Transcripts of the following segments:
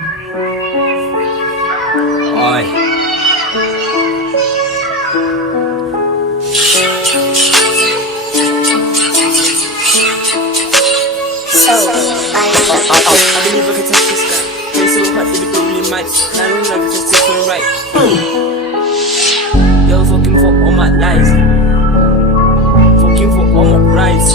Oi. I believe I can touch the sky. Play so hard, it be probably might. I don't love it, just for the right. Yo, fucking for all my lies. Fucking for all my rights.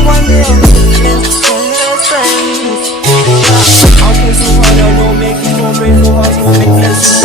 One day I'm I'll play so hard, I won't make it, won't break for hearts, won't make less.